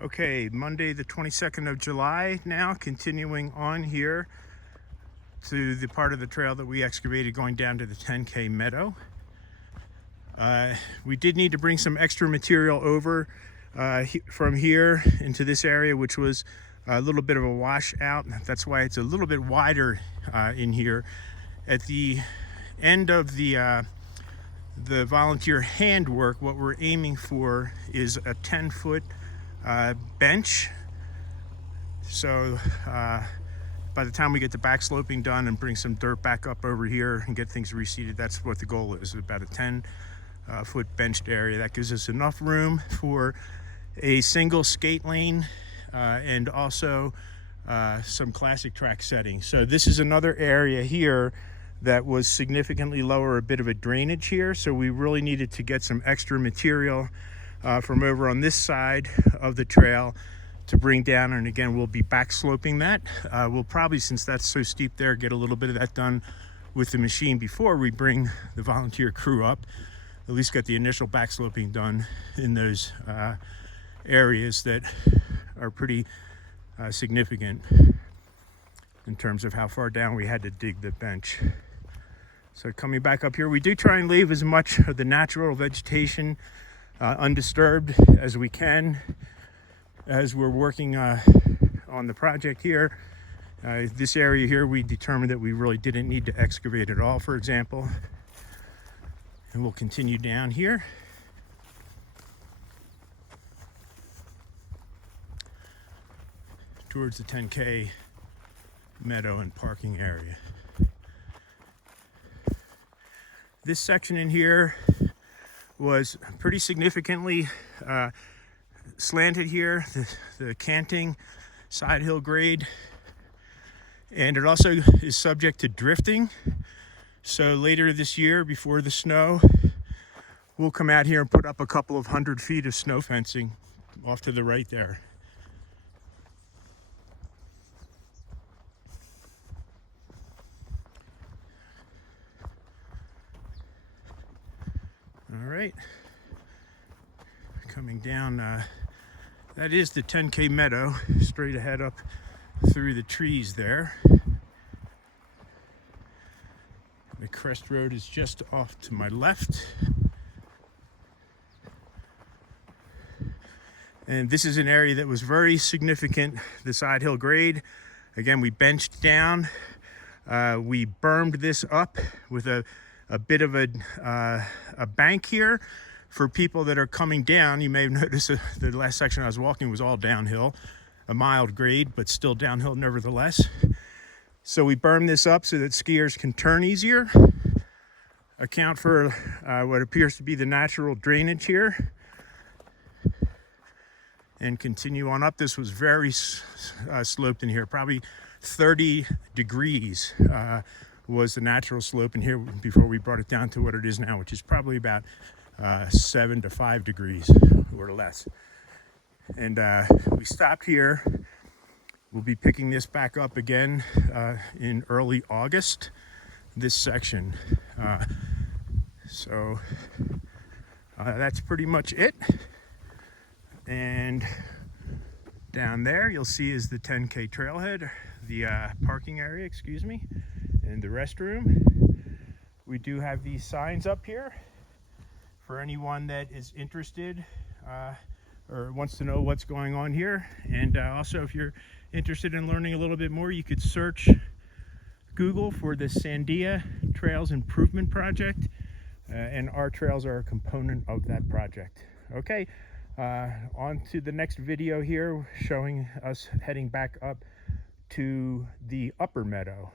Okay, Monday the 22nd of July now, continuing on here to the part of the trail that we excavated going down to the 10K Meadow. We did need to bring some extra material over from here into this area, which was a little bit of a washout. That's why it's a little bit wider in here. At the end of the volunteer handwork, what we're aiming for is a 10-foot bench. So by the time we get the back sloping done and bring some dirt back up over here and get things reseeded, that's what the goal is, about a 10-foot benched area. That gives us enough room for a single skate lane and also some classic track settings. So this is another area here that was significantly lower, a bit of a drainage here. So we really needed to get some extra material from over on this side of the trail to bring down, and again we'll be back sloping that. We'll probably, since that's so steep there, get a little bit of that done with the machine before we bring the volunteer crew up. At least get the initial back sloping done in those areas that are pretty significant in terms of how far down we had to dig the bench. So coming back up here, we do try and leave as much of the natural vegetation undisturbed as we can as we're working on the project here. This area here, we determined that we really didn't need to excavate at all, for example. And we'll continue down here. Towards the 10K Meadow and parking area. This section in here was pretty significantly slanted here, the canting side hill grade, and it also is subject to drifting. So later this year, before the snow, we'll come out here and put up a couple of 100 feet of snow fencing off to the right there. All right, coming down, that is the 10K Meadow, straight ahead up through the trees there. The crest road is just off to my left. And this is an area that was very significant, the side hill grade. Again, we benched down, we bermed this up with a bit of a bank here for people that are coming down. You may have noticed the last section I was walking was all downhill, a mild grade, but still downhill nevertheless. So we berm this up so that skiers can turn easier, account for what appears to be the natural drainage here, and continue on up. This was very sloped in here, probably 30 degrees was the natural slope in here before we brought it down to what it is now, which is probably about 7 to 5 degrees or less. And we stopped here. We'll be picking this back up again in early August, this section. So that's pretty much it. And down there you'll see is the 10K trailhead, the parking area, excuse me, and the restroom. We do have these signs up here for anyone that is interested or wants to know what's going on here. And also, if you're interested in learning a little bit more, you could search Google for the Sandia Trails Improvement Project, and our trails are a component of that project. Okay, on to the next video here, showing us heading back up to the upper meadow.